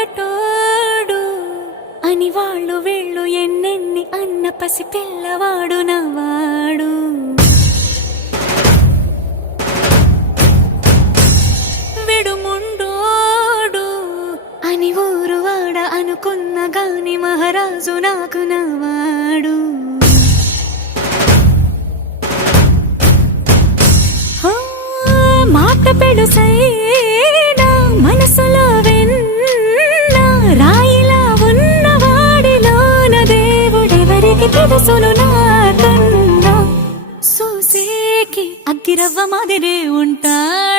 మొరటోడు అని వాళ్ళు వీళ్ళు ఎన్నెన్ని అన్న పసి పిల్లవాడు నవ్వాడు. విడుముండోడు అని ఊరు వాడ అనుకున్న గాని మహారాజు నాకు నవ్వాడు. మాట పెడుసైనా మనసులో వెన్న రాయిలా ఉన్నవాడిలోన దేవుడెవరికి తెలుసును నాకన్నా. సూసేకి అగ్గిరవ్వ మాదిరే ఉంటాడు.